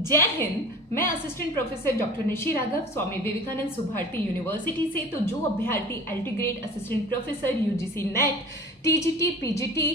जय हिंद। मैं assistant professor doctor Nishi Raghav Swami Vivekanand Subharti university से। तो जो अभ्यर्थी LT grade assistant professor UGC NET, TGT, PGT,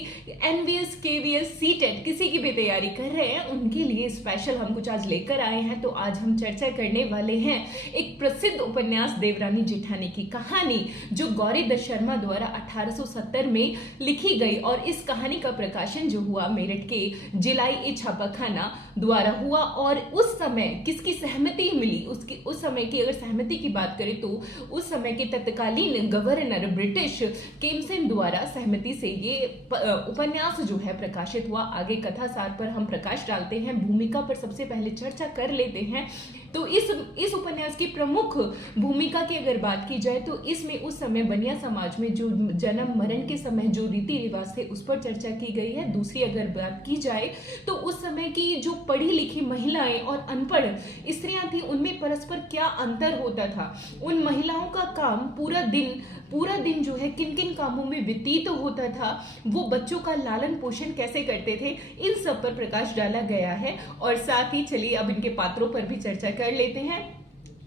NVS, KVS, CTET किसी की भी तैयारी कर रहे हैं उनके लिए स्पेशल हम कुछ आज लेकर आए हैं। तो आज हम चर्चा करने वाले हैं एक प्रसिद्ध उपन्यास देवरानी जेठानी की कहानी, जो गौरी दत्त शर्मा द्वारा 1870 में लिखी गई। और इस कहानी का प्रकाशन जो हुआ मेरठ के जिलाई छापाखाना द्वारा हुआ। और उस समय किसकी सहमति मिली, उस समय की अगर सहमति की बात करें तो उस समय के तत्कालीन गवर्नर ब्रिटिश केमसेन द्वारा सहमति से ये उपन्यास जो है प्रकाशित हुआ। आगे कथा सार पर हम प्रकाश डालते हैं, भूमिका पर सबसे पहले चर्चा कर लेते हैं। तो इस उपन्यास की प्रमुख भूमिका की अगर बात की जाए तो इसमें उस समय बनिया समाज में जो जन्म मरण के समय जो रीति रिवाज थे उस पर चर्चा की गई है। दूसरी अगर बात की जाए तो उस समय की जो पढ़ी लिखी महिलाएं और अनपढ़ स्त्रियां थी उनमें परस्पर क्या अंतर होता था, उन महिलाओं का काम पूरा दिन जो है किन किन कामों में व्यतीत होता था, वो बच्चों का लालन पोषण कैसे करते थे, इन सब पर प्रकाश डाला गया है। और साथ ही चलिए अब इनके पात्रों पर भी चर्चा कर लेते हैं।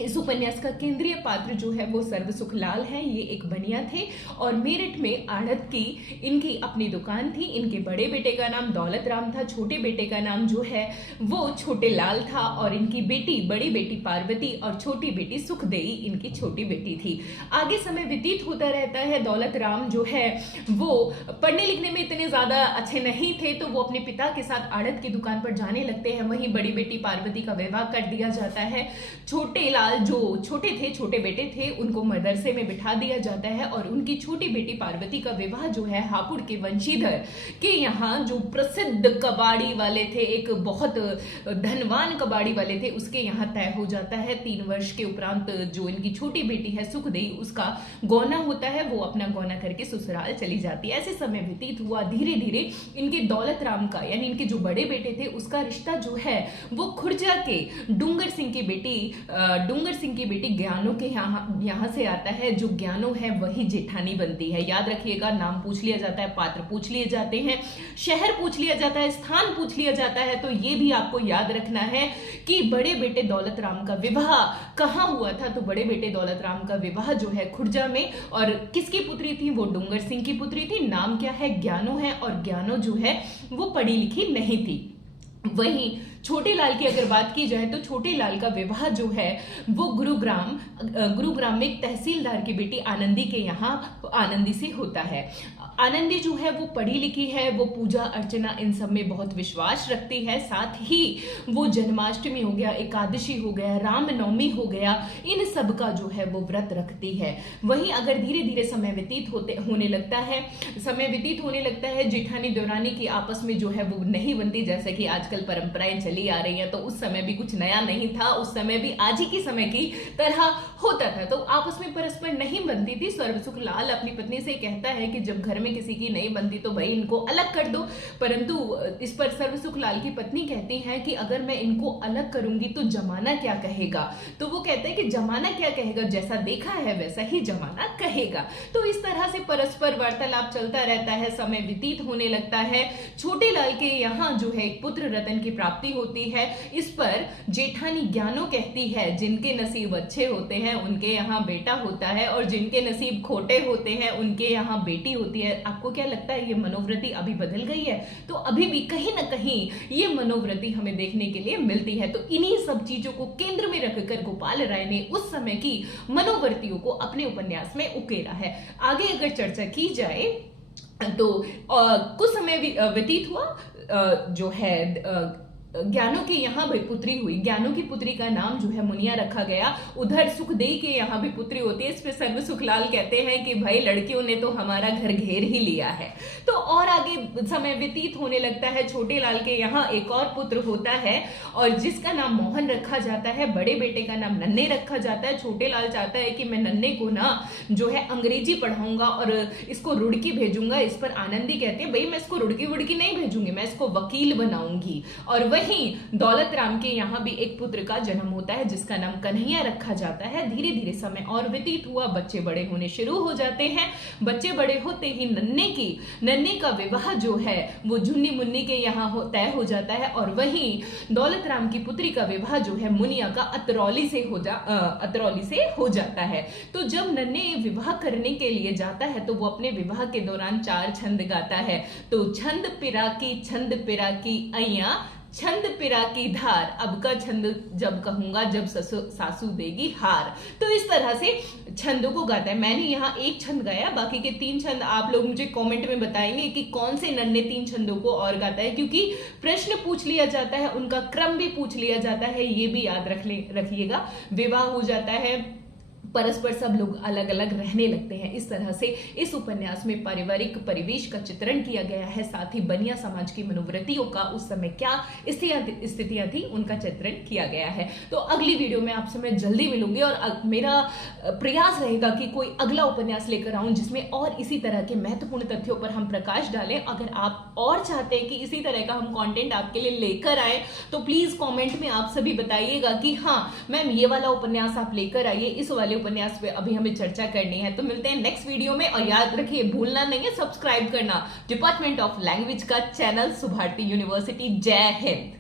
इस उपन्यास का केंद्रीय पात्र जो है वो सर्व सुखलाल है। ये एक बनिया थे और मेरठ में आढ़त की इनकी अपनी दुकान थी। इनके बड़े बेटे का नाम दौलत राम था, छोटे बेटे का नाम जो है वो छोटे लाल था। और इनकी बड़ी बेटी पार्वती और छोटी बेटी सुखदेई इनकी छोटी बेटी थी। आगे समय व्यतीत होता रहता है। दौलत राम जो है वो पढ़ने लिखने में इतने ज्यादा अच्छे नहीं थे, तो वो अपने पिता के साथ आढ़त की दुकान पर जाने लगते हैं। वहीं बड़ी बेटी पार्वती का विवाह कर दिया जाता है। छोटे लाल जो छोटे बेटे थे उनको मदरसे में बिठा दिया जाता है। और उनकी छोटी बेटी पार्वती का विवाह जो है हापुड़ के वंशीधर के यहाँ जो प्रसिद्ध कबाड़ी वाले थे, एक बहुत धनवान कबाड़ी वाले थे, उसके यहाँ तय हो जाता है। 3 वर्ष के उपरांत जो इनकी छोटी बेटी है सुखदेई, उसका गौना होता है, वो अपना गौना करके ससुराल चली जाती है। ऐसे समय व्यतीत हुआ। धीरे धीरे इनके दौलत राम का यानी इनके जो बड़े बेटे थे उसका रिश्ता जो है वो खुर्जा के डूंगर सिंह की बेटी ज्ञानो के यहाँ से आता है। जो ज्ञानो है वही जेठानी बनती है। याद रखिएगा, नाम पूछ लिया जाता है, पात्र पूछ लिए जाते हैं, शहर पूछ लिया जाता है, स्थान पूछ लिया जाता है। तो ये भी आपको याद रखना है कि बड़े बेटे दौलत राम का विवाह कहाँ हुआ था। तो बड़े बेटे दौलत राम का विवाह जो है खुर्जा में। और किसकी पुत्री थी? वो डूंगर सिंह की पुत्री थी। नाम क्या है? ज्ञानो है। और ज्ञानो जो है वो पढ़ी लिखी नहीं थी। वहीं छोटे लाल की अगर बात की जाए तो छोटे लाल का विवाह जो है वो गुरुग्राम में एक तहसीलदार की बेटी आनंदी के यहाँ आनंदी से होता है। आनंदी जो है वो पढ़ी लिखी है, वो पूजा अर्चना इन सब में बहुत विश्वास रखती है। साथ ही वो जन्माष्टमी हो गया, एकादशी हो गया, रामनवमी हो गया, इन सब का जो है वो व्रत रखती है। वहीं अगर धीरे धीरे समय व्यतीत होने लगता है जेठानी देवरानी की आपस में जो है वो नहीं बनती, जैसे कि आजकल परंपराएं चली आ रही हैं। तो उस समय भी कुछ नया नहीं था, उस समय भी आज ही के समय की तरह होता था। तो आपस में परस्पर नहीं बनती थी। सर्वसुख लाल अपनी पत्नी से कहता है कि जब घर में किसी की नहीं बनती तो भाई इनको अलग कर दो। परंतु इस पर सर्वसुख लाल की पत्नी कहती है कि अगर मैं इनको अलग करूंगी तो जमाना क्या कहेगा। तो वो कहते हैं कि जमाना क्या कहेगा, जैसा देखा है वैसा ही जमाना कहेगा। तो इस तरह से परस्पर वार्तालाप चलता रहता है। समय व्यतीत होने लगता है। छोटे लाल के यहाँ जो है एक पुत्र रतन की प्राप्ति होती है। इस पर जेठानी ज्ञानो कहती है जिनके नसीब अच्छे होते हैं उनके यहाँ बेटा होता है, और जिनके नसीब खोटे होते हैं उनके यहाँ बेटी होती है। आपको क्या लगता है ये मनोवृत्ति अभी बदल गई है? तो अभी भी कहीं ना कहीं ये मनोवृत्ति हमें देखने के लिए मिलती है। तो इन्हीं सब चीजों को केंद्र में रखकर गोपाल राय ने उस समय की मनोवृत्तियों को अपने उपन्यास में उकेरा है। आगे अगर चर्चा की जाए तो कुछ समय व्यतीत हुआ। जो है ज्ञानो के यहाँ भी पुत्री हुई। ज्ञानो की पुत्री का नाम जो है मुनिया रखा गया। उधर सुखदेई के यहाँ भी पुत्री होती है। इस पे सर्व सुखलाल कहते हैं कि भाई लड़कियों ने तो हमारा घर घेर ही लिया है। तो और आगे समय व्यतीत होने लगता है। छोटे लाल के यहाँ एक और पुत्र होता है और जिसका नाम मोहन रखा जाता है। बड़े बेटे का नाम नन्हे रखा जाता है। छोटे लाल चाहता है कि मैं नन्हे को ना जो है अंग्रेजी पढ़ाऊंगा और इसको रुड़की भेजूंगा। इस पर आनंदी कहती है भाई मैं इसको रुड़की वुड़की नहीं भेजूंगी, मैं इसको वकील बनाऊंगी। और वहीं दौलत राम के यहाँ भी एक पुत्र का जन्म होता है जिसका नाम कन्हैया रखा जाता है। धीरे धीरे समय और व्यतीत हुआ, बच्चे बड़े होने शुरू हो जाते हैं। बच्चे बड़े होते ही नन्हे का विवाह जो है वो झुन्नी मुन्नी के यहाँ तय हो जाता है, और वहीं दौलत राम की पुत्री का विवाह जो है मुनिया का अतरौली से हो जाता है। तो जब नन्हे विवाह करने के लिए जाता है तो वो अपने विवाह के दौरान 4 छंद गाता है। तो छंद पिरा की अइया, छंद पिरा की धार, अब का छंद जब कहूंगा जब सासू देगी हार। तो इस तरह से छंदों को गाता है। मैंने यहाँ एक छंद गाया, बाकी के 3 छंद आप लोग मुझे कमेंट में बताएंगे कि कौन से नन्हे 3 छंदों को और गाता है, क्योंकि प्रश्न पूछ लिया जाता है, उनका क्रम भी पूछ लिया जाता है, ये भी याद रखिएगा। विवाह हो जाता है, परस्पर सब लोग अलग अलग रहने लगते हैं। इस तरह से इस उपन्यास में पारिवारिक परिवेश का चित्रण किया गया है, साथ ही बनिया समाज की मनोवृत्तियों का उस समय क्या स्थितियां थी उनका चित्रण किया गया है। तो अगली वीडियो में आपसे मैं जल्दी मिलूंगी, और मेरा प्रयास रहेगा कि कोई अगला उपन्यास लेकर आऊं जिसमें और इसी तरह के महत्वपूर्ण तथ्यों पर हम प्रकाश डालें। अगर आप और चाहते हैं कि इसी तरह का हम कंटेंट आपके लिए लेकर आए तो प्लीज कमेंट में आप सभी बताइएगा कि हाँ मैम ये वाला उपन्यास आप लेकर आइए, इस वाले उपन्यास पे अभी हमें चर्चा करनी है। तो मिलते हैं नेक्स्ट वीडियो में, और याद रखिए भूलना नहीं है सब्सक्राइब करना डिपार्टमेंट ऑफ लैंग्वेज का चैनल सुभाटी यूनिवर्सिटी। जय हिंद।